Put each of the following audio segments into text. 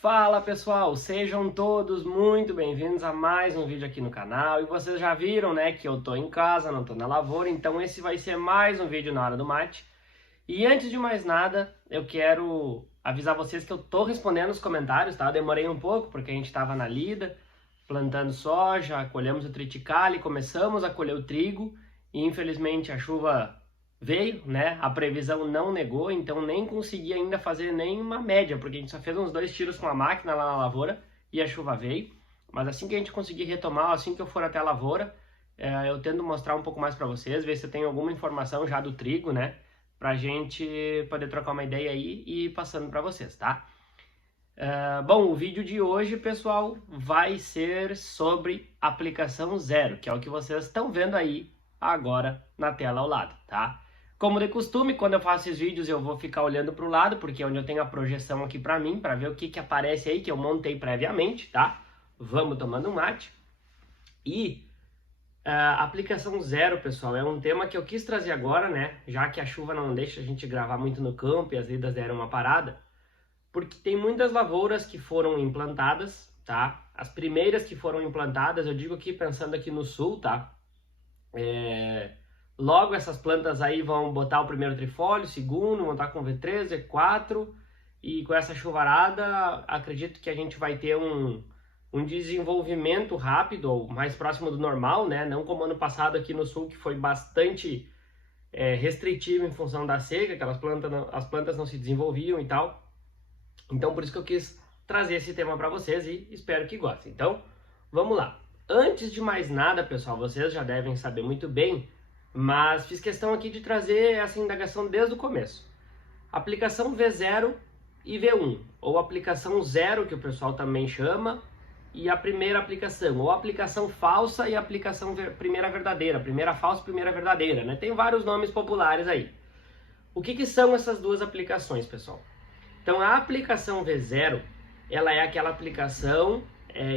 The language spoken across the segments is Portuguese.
Fala pessoal, sejam todos muito bem-vindos a mais um vídeo aqui no canal. E vocês já viram, né, que eu tô em casa, não tô na lavoura, então esse vai ser mais um vídeo na hora do mate. E antes de mais nada, eu quero avisar vocês que eu tô respondendo os comentários, tá? Eu demorei um pouco porque a gente tava na lida, plantando soja, colhemos o triticale, começamos a colher o trigo e infelizmente a chuva veio, né? A previsão não negou, então nem consegui ainda fazer nenhuma média, porque a gente só fez uns 2 tiros com a máquina lá na lavoura e a chuva veio. Mas assim que a gente conseguir retomar, assim que eu for até a lavoura, eu tento mostrar um pouco mais para vocês, ver se eu tenho alguma informação já do trigo, né? Pra gente poder trocar uma ideia aí e ir passando para vocês, tá? Bom, o vídeo de hoje, pessoal, vai ser sobre aplicação zero, que é o que vocês estão vendo aí agora na tela ao lado, tá? Como de costume, quando eu faço esses vídeos eu vou ficar olhando para o lado, porque é onde eu tenho a projeção aqui para mim, para ver o que aparece aí, que eu montei previamente, tá? Vamos tomando um mate. E a aplicação zero, pessoal, é um tema que eu quis trazer agora, né? Já que a chuva não deixa a gente gravar muito no campo e as lidas deram uma parada, porque tem muitas lavouras que foram implantadas, tá? As primeiras que foram implantadas, eu digo aqui pensando aqui no sul, tá? Logo essas plantas aí vão botar o primeiro trifólio, segundo, vão estar com V3, V4, e com essa chuvarada acredito que a gente vai ter um desenvolvimento rápido, ou mais próximo do normal, né? Não como ano passado aqui no sul, que foi bastante restritivo em função da seca, que as plantas não se desenvolviam e tal. Então por isso que eu quis trazer esse tema para vocês e espero que gostem. Então, vamos lá. Antes de mais nada, pessoal, vocês já devem saber muito bem, mas fiz questão aqui de trazer essa indagação desde o começo. Aplicação V0 e V1, ou aplicação zero, que o pessoal também chama, e a primeira aplicação, ou aplicação falsa e aplicação primeira verdadeira, primeira falsa e primeira verdadeira, né? Tem vários nomes populares aí. O que são essas duas aplicações, pessoal? Então, a aplicação V0, ela é aquela aplicação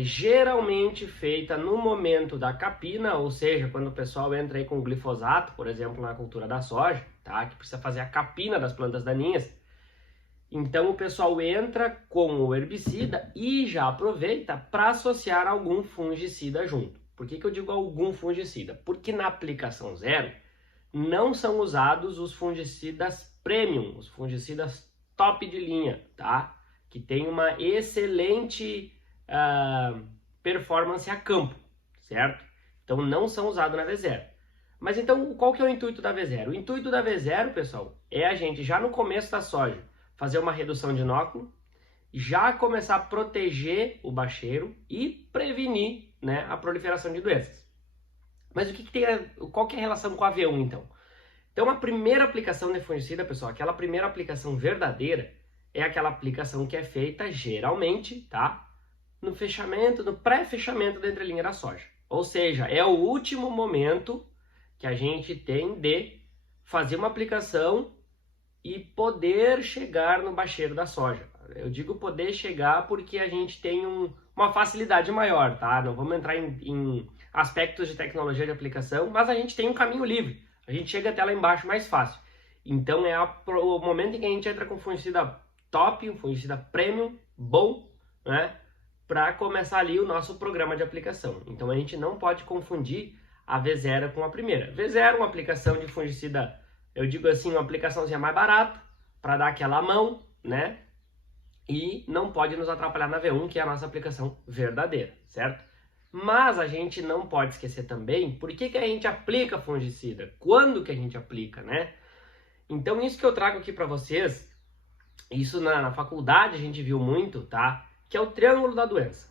geralmente feita no momento da capina, ou seja, quando o pessoal entra aí com glifosato, por exemplo, na cultura da soja, tá? Que precisa fazer a capina das plantas daninhas. Então, o pessoal entra com o herbicida e já aproveita para associar algum fungicida junto. Por que eu digo algum fungicida? Porque na aplicação zero não são usados os fungicidas premium, os fungicidas top de linha, tá? Que tem uma excelente performance a campo, certo? Então não são usados na V0. Mas então qual que é o intuito da V0? O intuito da V0, pessoal, é a gente já no começo da soja fazer uma redução de inóculo, já começar a proteger o bacheiro e prevenir, né, a proliferação de doenças. Mas qual que é a relação com a V1 então? Então a primeira aplicação de fungicida, pessoal, aquela primeira aplicação verdadeira, é aquela aplicação que é feita geralmente, tá? No fechamento, no pré-fechamento da entrelinha da soja. Ou seja, é o último momento que a gente tem de fazer uma aplicação e poder chegar no bacheiro da soja. Eu digo poder chegar porque a gente tem uma facilidade maior, tá? Não vamos entrar em aspectos de tecnologia de aplicação, mas a gente tem um caminho livre. A gente chega até lá embaixo mais fácil. Então é o momento em que a gente entra com um fungicida top, um fungicida premium, bom, né? Para começar ali o nosso programa de aplicação. Então a gente não pode confundir a V0 com a primeira. V0 é uma aplicação de fungicida, eu digo assim, uma aplicaçãozinha mais barata, para dar aquela mão, né? E não pode nos atrapalhar na V1, que é a nossa aplicação verdadeira, certo? Mas a gente não pode esquecer também por que a gente aplica fungicida, quando que a gente aplica, né? Então isso que eu trago aqui para vocês, isso na faculdade a gente viu muito, tá? Que é o triângulo da doença.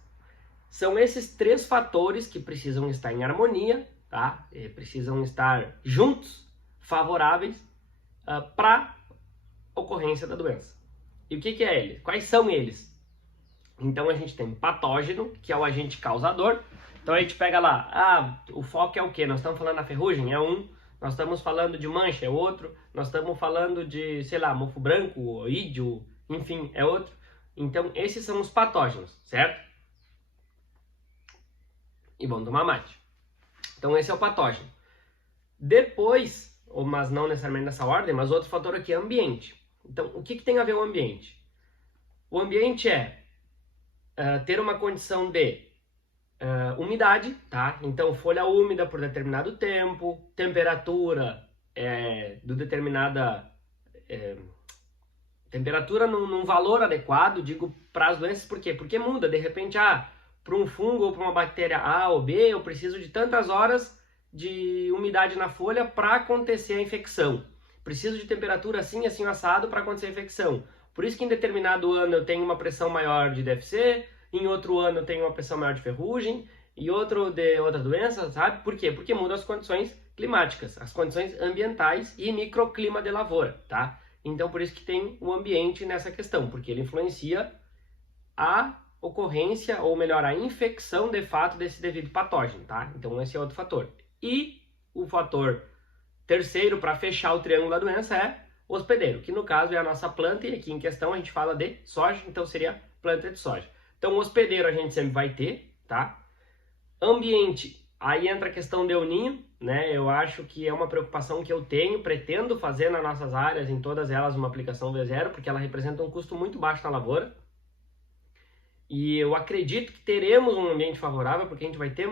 São esses 3 fatores que precisam estar em harmonia, tá? Precisam estar juntos, favoráveis para ocorrência da doença. E o que é ele? Quais são eles? Então a gente tem patógeno, que é o agente causador. Então a gente pega lá, o foco é o quê? Nós estamos falando da ferrugem, é um. Nós estamos falando de mancha, é outro. Nós estamos falando de, sei lá, mofo branco, ídio, enfim, é outro. Então esses são os patógenos, certo? E vamos tomar mate. Então esse é o patógeno. Depois, mas não necessariamente nessa ordem, mas outro fator aqui é ambiente. Então o que tem a ver o ambiente? O ambiente é ter uma condição de umidade, tá? Então, folha úmida por determinado tempo, temperatura temperatura num valor adequado, digo para as doenças, por quê? Porque muda, de repente, para um fungo ou para uma bactéria A ou B, eu preciso de tantas horas de umidade na folha para acontecer a infecção. Preciso de temperatura assim, assim, assado para acontecer a infecção. Por isso que em determinado ano eu tenho uma pressão maior de DFC, em outro ano eu tenho uma pressão maior de ferrugem, e outro de outra doença, sabe? Por quê? Porque mudam as condições climáticas, as condições ambientais e microclima de lavoura, tá? Então, por isso que tem o ambiente nessa questão, porque ele influencia a ocorrência, ou melhor, a infecção de fato desse devido patógeno, tá? Então, esse é outro fator. E o fator terceiro para fechar o triângulo da doença é hospedeiro, que no caso é a nossa planta, e aqui em questão a gente fala de soja, então seria planta de soja. Então, o hospedeiro a gente sempre vai ter, tá? Ambiente, aí entra a questão de ninho, né? Eu acho que é uma preocupação que eu tenho, pretendo fazer nas nossas áreas, em todas elas, uma aplicação V0, porque ela representa um custo muito baixo na lavoura. E eu acredito que teremos um ambiente favorável, porque a gente vai ter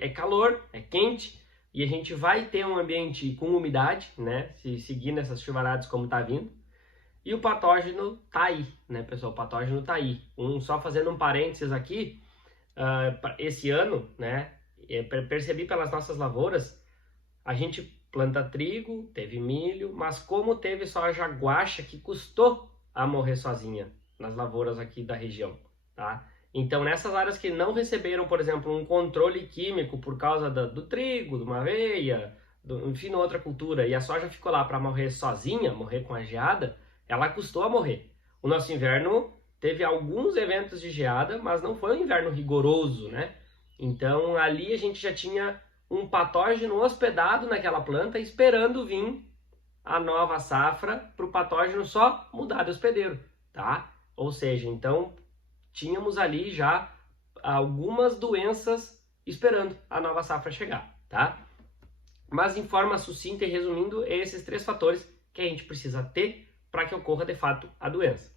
é calor, é quente, e a gente vai ter um ambiente com umidade, né? Se seguir nessas chuvaradas como tá vindo. E o patógeno tá aí, né, pessoal? O patógeno tá aí. Só fazendo um parênteses aqui, esse ano, né, percebi pelas nossas lavouras, a gente planta trigo, teve milho, mas como teve soja guaxa que custou a morrer sozinha nas lavouras aqui da região, tá? Então, nessas áreas que não receberam, por exemplo, um controle químico por causa do trigo, de uma aveia, enfim, outra cultura, e a soja ficou lá para morrer sozinha, morrer com a geada, ela custou a morrer. O nosso inverno teve alguns eventos de geada, mas não foi um inverno rigoroso, né? Então, ali a gente já tinha um patógeno hospedado naquela planta, esperando vir a nova safra para o patógeno só mudar de hospedeiro, tá? Ou seja, então, tínhamos ali já algumas doenças esperando a nova safra chegar, tá? Mas em forma sucinta e resumindo, esses 3 fatores que a gente precisa ter para que ocorra de fato a doença.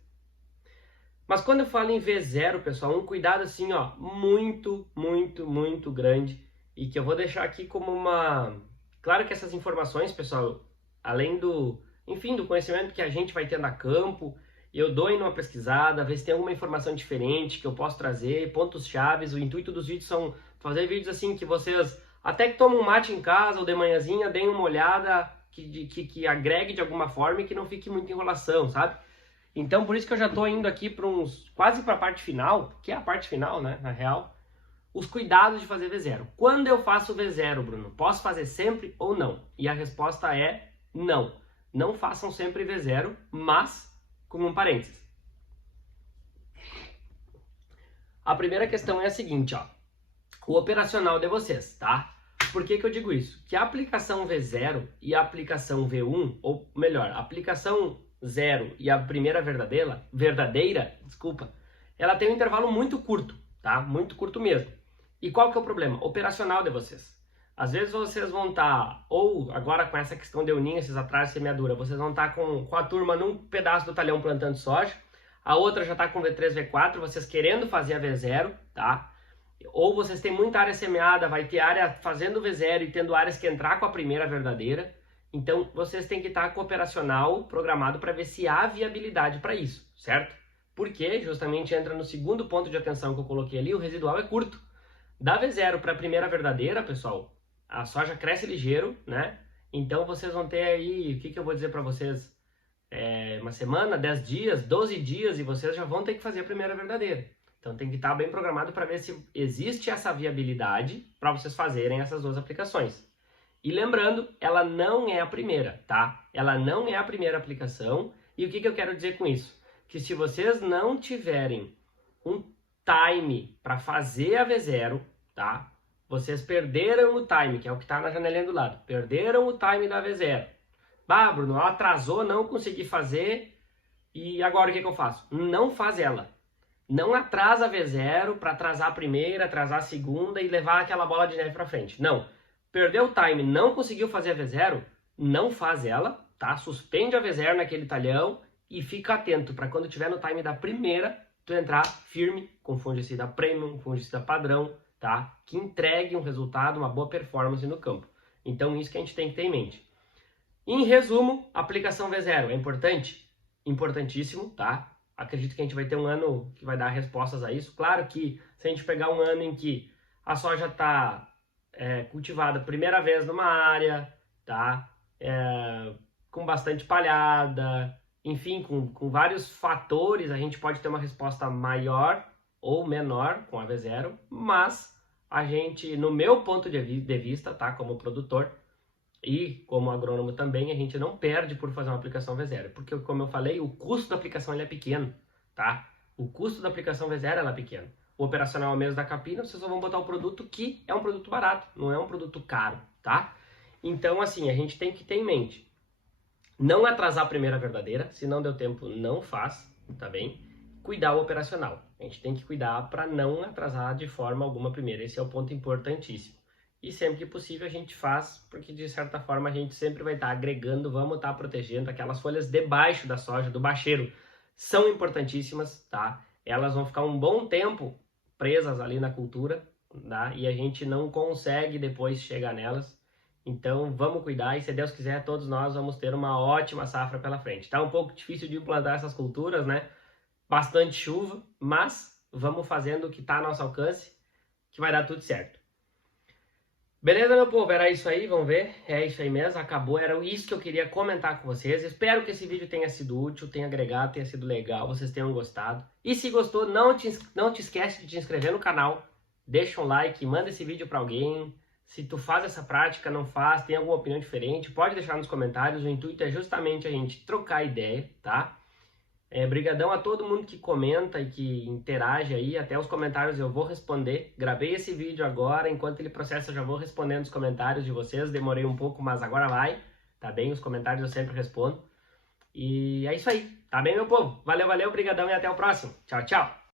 Mas quando eu falo em V0, pessoal, um cuidado assim, ó, muito, muito, muito grande, e que eu vou deixar aqui como uma... Claro que essas informações, pessoal, além do conhecimento que a gente vai tendo a campo, eu dou em uma pesquisada, ver se tem alguma informação diferente que eu posso trazer, pontos chaves. O intuito dos vídeos são fazer vídeos assim que vocês, até que tomam um mate em casa ou de manhãzinha, deem uma olhada, que agregue de alguma forma e que não fique muita enrolação, sabe? Então, por isso que eu já estou indo aqui para quase para a parte final, que é a parte final, né, na real, os cuidados de fazer V0. Quando eu faço V0, Bruno, posso fazer sempre ou não? E a resposta é não. Não façam sempre V0, mas com um parênteses. A primeira questão é a seguinte, ó, o operacional de vocês, tá? Por que eu digo isso? Que a aplicação V0 e a aplicação V1, ou melhor, a aplicação 0 e a primeira verdadeira, ela tem um intervalo muito curto, tá? Muito curto mesmo. E qual que é o problema? Operacional de vocês. Às vezes vocês vão estar, ou agora com essa questão de uninha, esses atrasos de semeadura, vocês vão estar com a turma num pedaço do talhão plantando soja, a outra já está com V3, V4, vocês querendo fazer a V0, tá? Ou vocês têm muita área semeada, vai ter área fazendo V0 e tendo áreas que entrar com a primeira verdadeira. Então, vocês têm que estar com o operacional programado para ver se há viabilidade para isso, certo? Porque justamente entra no segundo ponto de atenção que eu coloquei ali, o residual é curto. Da V0 para a primeira verdadeira, pessoal, a soja cresce ligeiro, né? Então, vocês vão ter aí, o que eu vou dizer para vocês? Uma semana, 10 dias, 12 dias, e vocês já vão ter que fazer a primeira verdadeira. Então, tem que estar bem programado para ver se existe essa viabilidade para vocês fazerem essas 2 aplicações. E lembrando, ela não é a primeira, tá? Ela não é a primeira aplicação. E o que eu quero dizer com isso? Que se vocês não tiverem um time para fazer a V0, tá? Vocês perderam o time, que é o que está na janelinha do lado. Perderam o time da V0. Bah, Bruno, atrasou, não consegui fazer. E agora o que eu faço? Não faz ela. Não atrasa a V0 para atrasar a primeira, atrasar a segunda e levar aquela bola de neve para frente. Não. Perdeu o time, não conseguiu fazer a V0, não faz ela, tá? Suspende a V0 naquele talhão e fica atento para quando tiver no time da primeira, tu entrar firme com fungicida premium, fungicida padrão, tá? Que entregue um resultado, uma boa performance no campo. Então isso que a gente tem que ter em mente. Em resumo, aplicação V0 é importante? Importantíssimo, tá? Acredito que a gente vai ter um ano que vai dar respostas a isso. Claro que se a gente pegar um ano em que a soja está cultivada primeira vez numa área, tá? Com bastante palhada, enfim, com vários fatores, a gente pode ter uma resposta maior ou menor com a V0, mas a gente, no meu ponto de vista, tá? Como produtor, e como agrônomo também, a gente não perde por fazer uma aplicação V0, porque como eu falei, o custo da aplicação ele é pequeno, tá? O custo da aplicação V0 ela é pequeno. O operacional é o mesmo da capina, vocês só vão botar o produto que é um produto barato, não é um produto caro, tá? Então, assim, a gente tem que ter em mente, não atrasar a primeira verdadeira, se não deu tempo, não faz, tá bem? Cuidar o operacional, a gente tem que cuidar para não atrasar de forma alguma a primeira, esse é o ponto importantíssimo. E sempre que possível a gente faz, porque de certa forma a gente sempre vai estar agregando, vamos estar protegendo aquelas folhas debaixo da soja, do bacheiro. São importantíssimas, tá? Elas vão ficar um bom tempo presas ali na cultura, tá? E a gente não consegue depois chegar nelas. Então vamos cuidar e se Deus quiser, todos nós vamos ter uma ótima safra pela frente. Tá um pouco difícil de implantar essas culturas, né? Bastante chuva, mas vamos fazendo o que está ao nosso alcance, que vai dar tudo certo. Beleza, meu povo? Era isso aí, vamos ver? É isso aí mesmo, acabou. Era isso que eu queria comentar com vocês. Espero que esse vídeo tenha sido útil, tenha agregado, tenha sido legal, vocês tenham gostado. E se gostou, não te esquece de te inscrever no canal, deixa um like, manda esse vídeo para alguém. Se tu faz essa prática, não faz, tem alguma opinião diferente, pode deixar nos comentários. O intuito é justamente a gente trocar ideia, tá? Brigadão a todo mundo que comenta e que interage aí, até os comentários eu vou responder. Gravei esse vídeo agora, enquanto ele processa eu já vou respondendo os comentários de vocês. Demorei um pouco, mas agora vai, tá bem? Os comentários eu sempre respondo. E é isso aí, tá bem, meu povo? Valeu, valeu, brigadão e até o próximo. Tchau, tchau!